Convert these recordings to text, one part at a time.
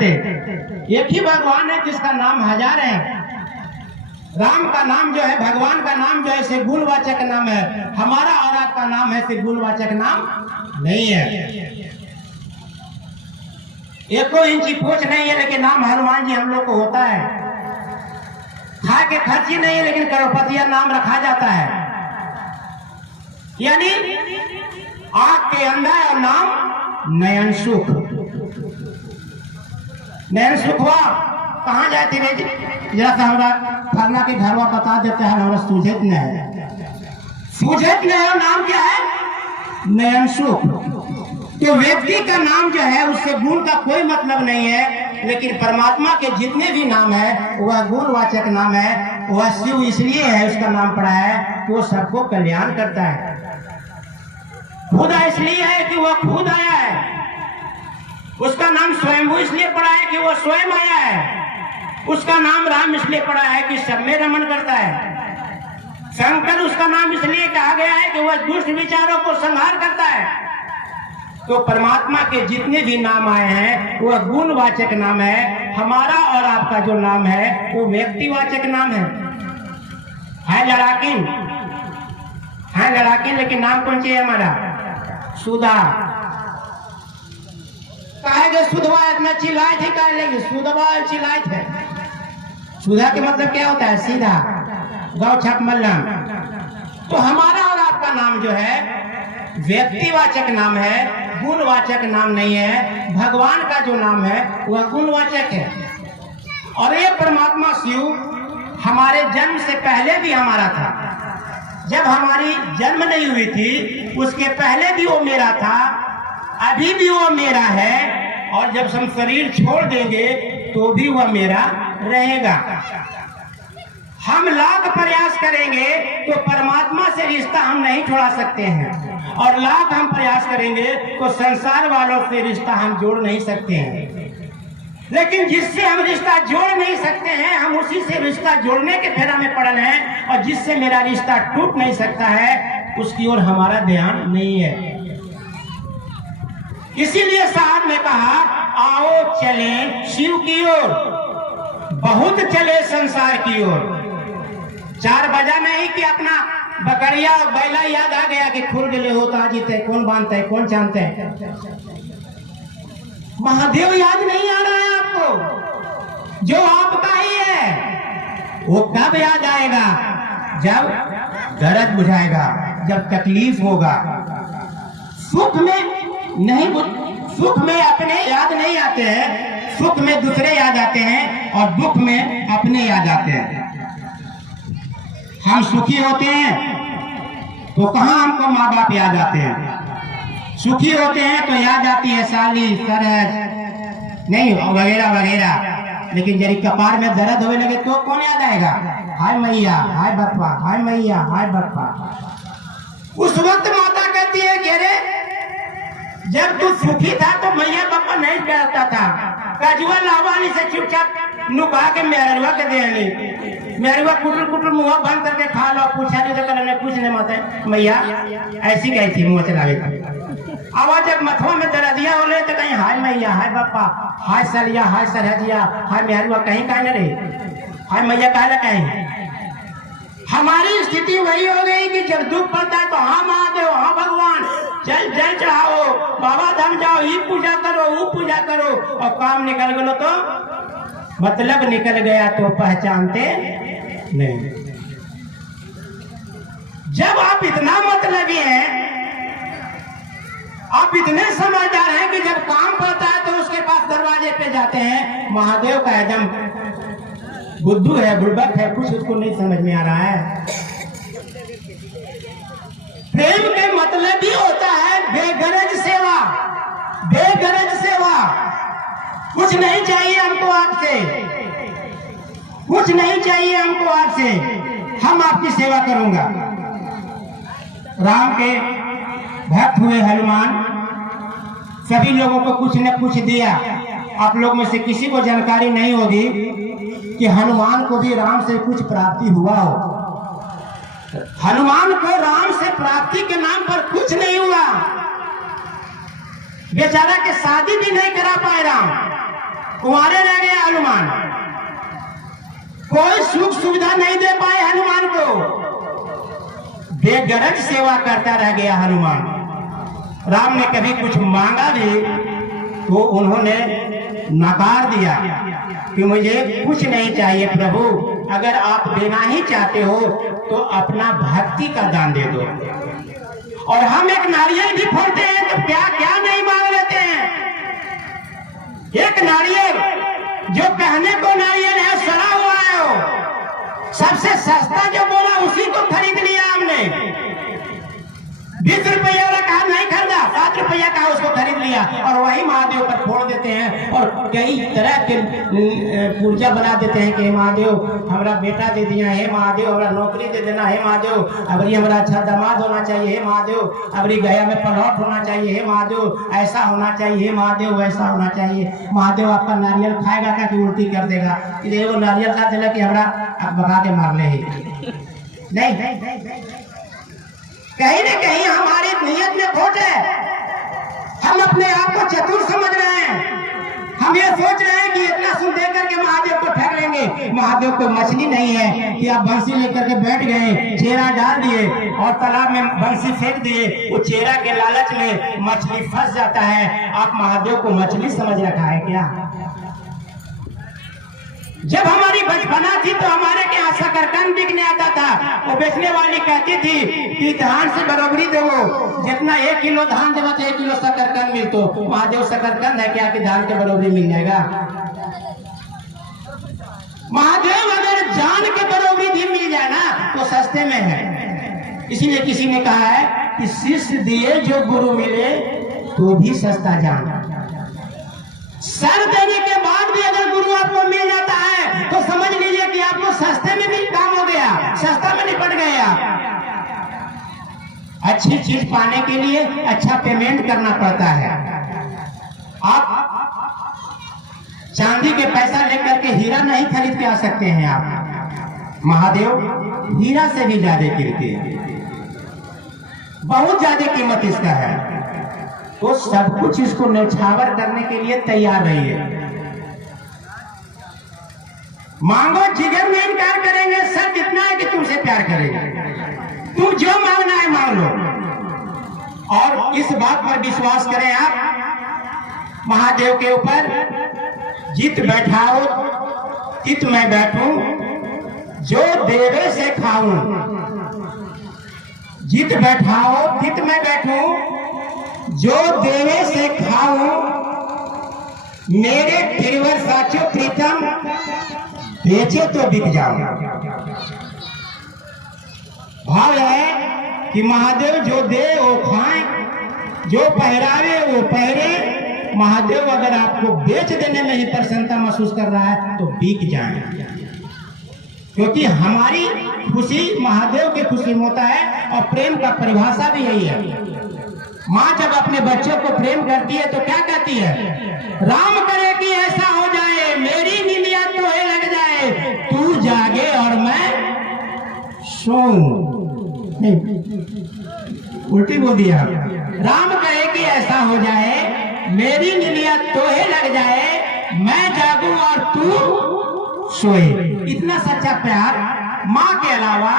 सकते। एक ही भगवान है जिसका नाम हजार है। राम का नाम जो है, भगवान का नाम जो है से गुणवाचक नाम है। हमारा और आपका नाम है से गुणवाचक नाम नहीं है। एको इंची पूछ नहीं है लेकिन नाम हनुमान जी हम लोग को होता है। खा के खर्ची नहीं है लेकिन करोड़पतिया नाम रखा जाता है। यानी आंख के अंधा और नाम नयन सुख। नयन सुख हुआ कहाँ जाती रे? जरा सा हमारा फरना के घर बता देते हैं, हमारा सूझत नहीं है। सूझत नहीं है, नाम क्या है? नयन सुख। तो व्यक्ति का नाम जो है उससे गुण का कोई मतलब नहीं है, लेकिन परमात्मा के जितने भी नाम है वह गुणवाचक नाम है। वह शिव इसलिए है उसका नाम पड़ा है कि वो सबको कल्याण करता है। खुदा इसलिए है कि वह खुद आया है। उसका नाम स्वयंभू इसलिए पड़ा है कि वह स्वयं आया है। उसका नाम राम इसलिए पड़ा है कि सब में रमन करता है। शंकर उसका नाम इसलिए कहा गया है कि वह दुष्ट विचारों को संहार करता है। तो परमात्मा के जितने भी नाम आए हैं वह गुणवाचक नाम है। हमारा और आपका जो नाम है वो व्यक्तिवाचक नाम है लड़ाकिन, है लड़ाकिन, लेकिन नाम कौन चाहिए हमारा? सुधा। कहेगा सुधवा इतना चिल्लाए थे, कह लेंगे सुधवा चिल्लाए थे। सुधा के मतलब क्या होता है? सीधा, गौ छक मल्लम। तो हमारा और आपका नाम जो है व्यक्तिवाचक नाम है, गुणवाचक नाम नहीं है। भगवान का जो नाम है वह गुणवाचक है। और ये परमात्मा शिव हमारे जन्म से पहले भी हमारा था। जब हमारी जन्म नहीं हुई थी उसके पहले भी वो मेरा था, अभी भी वो मेरा है, और जब हम शरीर छोड़ देंगे तो भी वह मेरा रहेगा। हम लाख प्रयास करेंगे तो परमात्मा से रिश्ता हम नहीं छोड़ा सकते हैं, और लाख हम प्रयास करेंगे तो संसार वालों से रिश्ता हम जोड़ नहीं सकते हैं। लेकिन जिससे हम रिश्ता जोड़ नहीं सकते हैं हम उसी से रिश्ता जोड़ने के फेरा में पड़ल हैं, और जिससे मेरा रिश्ता टूट नहीं सकता है उसकी ओर हमारा ध्यान नहीं है। इसीलिए साहब ने कहा आओ चलें शिव की ओर, बहुत चले संसार की ओर। 4 बजा नहीं कि अपना बकरिया बैला याद आ गया कि खुल गए होता जीते, कौन बांधते है कौन जानते है। महादेव याद नहीं आ रहा है आपको, जो आपका ही है। वो कब याद आएगा? जब दर्द बुझाएगा, जब तकलीफ होगा। सुख में नहीं, सुख में अपने याद नहीं आते हैं, सुख में दूसरे याद आते हैं, और दुख में अपने याद आते हैं। हम सुखी होते हैं तो कहाँ हमको माँ बाप याद आते हैं। सुखी होते हैं तो याद आती है साली सरहज नहीं वगैरह वगैरह। लेकिन जब कपार में दर्द होने लगे तो कौन याद आएगा? हाय मैया, हाय बप्पा, हाय मैया, हाय बप्पा। उस वक्त माता कहती है कि अरे जब तू सुखी था तो मैया बप्पा नहीं कहता था, कजुआ लावानी से चुपचाप नुका के मेहरुआ के दे ली। मेहरुआ कुटुर कुटुर मुँह बंद करके खा लो, पूछा नहीं तो करने कुछ नहीं मत मैया ऐसी कही थी मुँह चलावे का। आवाज जब मथुआ में दर्दिया हो रहे तो कहीं हाय मैया, हाय बप्पा, हाय सलिया, हाय सरहजिया, हाय मेहरुआ, कहीं कह न रही हाय मैया कहला कहीं। हमारी स्थिति वही हो गई कि जब दुख पड़ता है तो हाँ महादेव, हाँ भगवान, जल जल चढ़ाओ, बाबा धाम जाओ, ये पूजा करो, वो पूजा करो, और काम निकल गलो तो मतलब निकल गया तो पहचानते नहीं। जब आप इतना मतलबी हैं, आप इतने समझदार हैं कि जब काम पड़ता है तो उसके पास दरवाजे पे जाते हैं। महादेव का एकदम बुद्धू है, बुड़बक है, कुछ उसको नहीं समझ में आ रहा है। प्रेम के मतलब ही होता है बेगरज सेवा, बेगरज सेवा। कुछ नहीं चाहिए हमको आपसे, कुछ नहीं चाहिए हमको आपसे, हम आपकी सेवा करूंगा। राम के भक्त हुए हनुमान, सभी लोगों को कुछ न कुछ दिया। आप लोग में से किसी को जानकारी नहीं होगी कि हनुमान को भी राम से कुछ प्राप्ति हुआ हो। हनुमान को राम से प्राप्ति के नाम पर कुछ नहीं हुआ। बेचारा के शादी भी नहीं करा पाए राम। कुंवारे रह गया हनुमान, कोई सुख सुविधा नहीं दे पाए हनुमान को, बेगरज सेवा करता रह गया हनुमान। राम ने कभी कुछ मांगा भी तो उन्होंने नकार दिया कि मुझे कुछ नहीं चाहिए प्रभु, अगर आप देना ही चाहते हो तो अपना भक्ति का दान दे दो। और हम एक नारियल भी फोड़ते हैं तो क्या क्या नहीं मांग लेते हैं। एक नारियल जो कहने को नारियल है, सड़ा हुआ है, वो सबसे सस्ता जो बोला उसी को खरीद लिया हमने। 20 रुपया वाला कहा नहीं खरीदा, 7 रुपया कहा उसको खरीद लिया और वही महादेव पर फोड़ देते हैं। और कई तरह के पूजा बना देते हैं कि हे महादेव हमारा बेटा दे दिया, हे महादेव हमारा नौकरी दे देना, हे महादेव अबरी हमारा अच्छा दामाद होना चाहिए, हे महादेव अबरी गया में प्लॉट होना चाहिए, हे महादेव ऐसा होना चाहिए, हे महादेव वैसा होना चाहिए। महादेव आपका नारियल खाएगा क्या कि उल्टी कर देगा, वो नारियल खा देगा कि हमारा बगा के मार ले। नहीं, कहीं न कहीं हमारी नीयत में खोट है। हम अपने आप को चतुर समझ रहे हैं, हम ये सोच रहे हैं कि इतना सुन दे करके महादेव को ठग लेंगे। महादेव को मछली नहीं है कि आप बंसी लेकर के बैठ गए, चेरा डाल दिए और तालाब में बंसी फेंक दिए, वो चेरा के लालच में मछली फंस जाता है। आप महादेव को मछली समझ रखा है क्या? जब हमारी बचपना थी तो हमारे के यहाँ शकरकंद बिकने आता था। वो बेचने वाली कहती थी कि धान से बराबरी देवो, जितना 1 किलो धान देवा तो 1 किलो शकरकंद मिलतो। महादेव शकरकंद है क्या कि धान के बराबरी मिल जाएगा? महादेव अगर जान के बराबरी भी मिल जाए ना तो सस्ते में है। इसीलिए किसी ने कहा है कि शिष्य दिए जो गुरु मिले तो भी सस्ता जान। सर देने के बाद भी अगर गुरु आपको मिल जाता है तो समझ लीजिए कि आपको सस्ते में भी काम हो गया, सस्ता में निपट गया। अच्छी चीज पाने के लिए अच्छा पेमेंट करना पड़ता है। आप चांदी के पैसा लेकर के हीरा नहीं खरीद के आ सकते हैं। आप महादेव हीरा से भी ज्यादा कीमती, बहुत ज्यादा कीमत इसका है। तो सब कुछ इसको न्यौछावर करने के लिए तैयार रहिए। मांगो जिगर में इनकार करेंगे, सर इतना है कि तुमसे प्यार करेंगे, तुम जो मांगना है मांग लो। और इस बात पर विश्वास करें आप महादेव के ऊपर, जित बैठाओ तित मैं बैठूं, जो देवे से खाऊं। जित बैठाओ तित मैं बैठूं, जो देवे से खाऊं। मेरे गिरवर साचो प्रीतम, बेचे तो बिक जाऊं। भाव है कि महादेव जो दे वो खाए, जो पहरावे वो पहरे। महादेव अगर आपको बेच देने में ही प्रसन्नता महसूस कर रहा है तो बिक जाए, क्योंकि हमारी खुशी महादेव की खुशी होता है। और प्रेम का परिभाषा भी यही है। माँ जब अपने बच्चों को प्रेम करती है तो क्या कहती है? राम करे कि ऐसा हो जाए, मेरी नींदिया तोहे लग जाए, तू जागे और मैं सोऊं। उल्टी बोल दिया। राम करे कि ऐसा हो जाए, मेरी नींदिया तोहे लग जाए, मैं जागूं और तू सोए। इतना सच्चा प्यार माँ के अलावा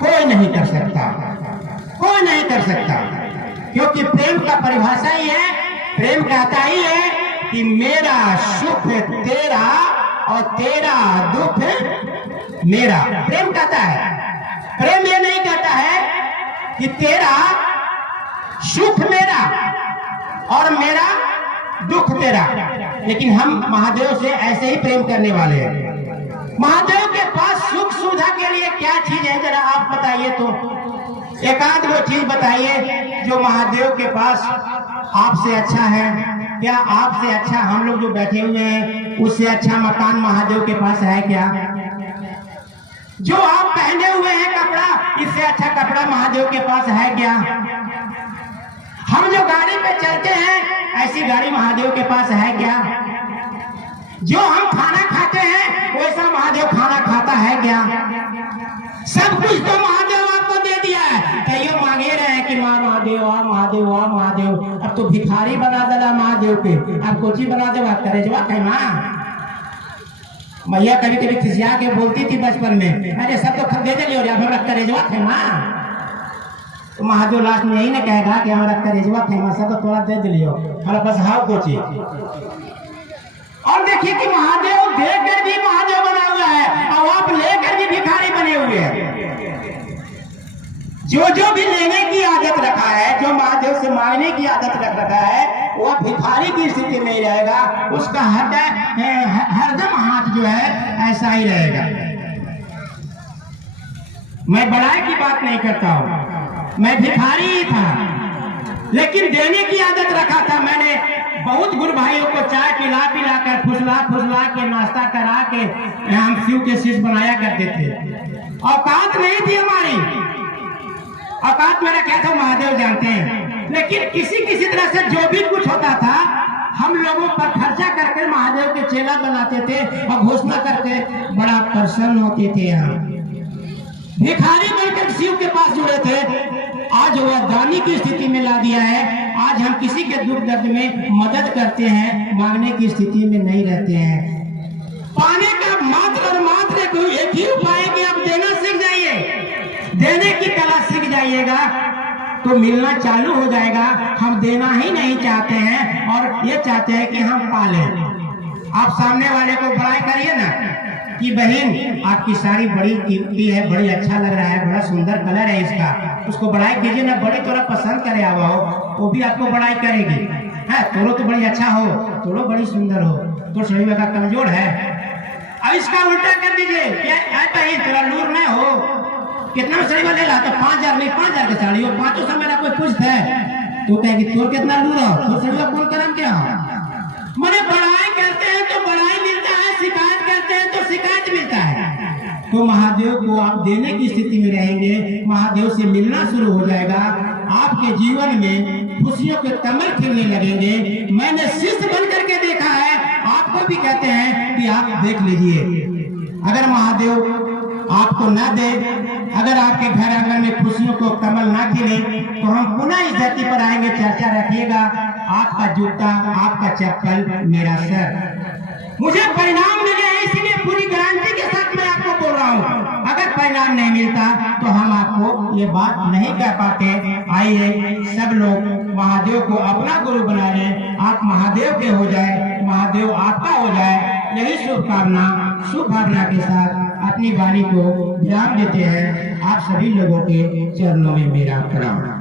कोई नहीं कर सकता, कोई नहीं कर सकता। क्योंकि प्रेम का परिभाषा ही है, प्रेम कहता ही है कि मेरा सुख तेरा और तेरा दुख मेरा। प्रेम कहता है, प्रेम ये नहीं कहता है कि तेरा सुख मेरा और मेरा दुख तेरा। लेकिन हम महादेव से ऐसे ही प्रेम करने वाले हैं। महादेव के पास सुख सुविधा के लिए क्या चीज है, जरा आप बताइए तो। एक आध वो चीज बताइए जो महादेव के पास आपसे अच्छा है। क्या आपसे अच्छा हम लोग जो बैठे हुए हैं उससे अच्छा मकान महादेव के पास है क्या? जो आप पहने हुए हैं कपड़ा, इससे अच्छा कपड़ा महादेव के पास है क्या? हम जो गाड़ी पे चलते हैं ऐसी गाड़ी महादेव के पास है क्या? जो हम खाना खाते हैं वैसा महादेव खाना खाता है क्या? सब कुछ तो महादेव आपको दे दिया है। कईयों मांगे रहे हैं कि माँ महादेव आ महादेव आ महादेव, अब तो भिखारी बना देना महादेव। महादेव के। आप कोची बना दे बात करे जवाब है माँ। मैया कभी कभी खिसिया के बोलती थी बचपन में, अरे सब तो खरीदे चलिए और हमारा करेजवा थे माँ। तो महादेव लास्ट में यही ना कहेगा कि हमारा करेजवा थे माँ, सब तो थोड़ा दे दिलियो हमारा बस हाव कोची। और देखिए कि महादेव देकर भी महादेव बना हुआ है और आप लेकर भी भिखारी बने हुए हैं। जो भी लेने की आदत रखा है, जो महादेव से मांगने की आदत रख रखा है, वह भिखारी की स्थिति में रहेगा। उसका हरदम हाथ जो है ऐसा ही रहेगा। मैं बड़ाई की बात नहीं करता हूं, मैं भिखारी ही था लेकिन देने की आदत रखा था। मैंने बहुत गुरु भाइयों को चाय पिला पिला कर फुसला के नाश्ता करा के हम शिव के शिष्य बनाया करते थे। औकात नहीं थी हमारी, औकात मेरा क्या था महादेव जानते हैं। लेकिन किसी तरह से जो भी कुछ होता था हम लोगों पर खर्चा करके महादेव के चेला बनाते थे और घोषणा करके बड़ा प्रसन्न होते थे। यहाँ भिखारी बनकर शिव के पास जुड़े थे, आज वह दानी की स्थिति में ला दिया है। आज हम किसी के दुख दर्द में मदद करते हैं, मांगने की स्थिति में नहीं रहते हैं। पाने का मात्र और मात्र एक ही उपाय है कि आप देना सीख जाइए। देने की कला सीख जाइएगा तो मिलना चालू हो जाएगा। हम देना ही नहीं चाहते हैं और ये चाहते हैं कि हम पालें। आप सामने वाले को बड़ाई करिए ना कि बहन आपकी साड़ी बड़ी कीमती है, बड़ी अच्छा लग रहा है, बड़ा सुंदर कलर है इसका, उसको बड़ाई कीजिए ना। बड़ी थोड़ा पसंद करे आवा हो वो भी आपको बड़ाई करेगी। है तोड़ो तो बड़ी अच्छा हो, तोड़ो बड़ी सुंदर हो, तो शरीर का कमजोर है। अब इसका उल्टा कर दीजिए, थोड़ा लूर नहीं हो, कितना में साड़ी वाले ला तो 5,000 नहीं, 5,000 की साड़ी हो, 500 से मेरा कोई पूछता है तो कहेगी तोर कितना लूर हो, तो साड़ी कौन करम क्या हो। मैंने बड़ाई करते हैं तो बड़ाई मिलता है, शिकायत करते हैं तो शिकायत मिलता है। तो महादेव को आप देने की स्थिति में रहेंगे, महादेव से मिलना शुरू हो जाएगा। आपके जीवन में खुशियों के कमल खिलने लगेंगे। मैंने शिष्य बन करके देखा है, आपको भी कहते हैं कि आप देख लीजिए। अगर महादेव आपको ना दे, अगर आपके घर आंगन में खुशियों को कमल ना खिले तो हम पुनः इस धरती पर आएंगे। चर्चा रखिएगा, आपका जूता, आपका चप्पल, मेरा सर। मुझे परिणाम मिले हैं इसलिए पूरी गारंटी के साथ मैं आपको बोल रहा हूँ। अगर परिणाम नहीं मिलता तो हम आपको ये बात नहीं कह पाते। आइए सब लोग महादेव को अपना गुरु बना लें, आप महादेव के हो जाए, महादेव आपका हो जाए। यही शुभकामना शुभ भावना के साथ अपनी वाणी को विराम देते हैं। आप सभी लोगों के चरणों में मेरा प्रणाम।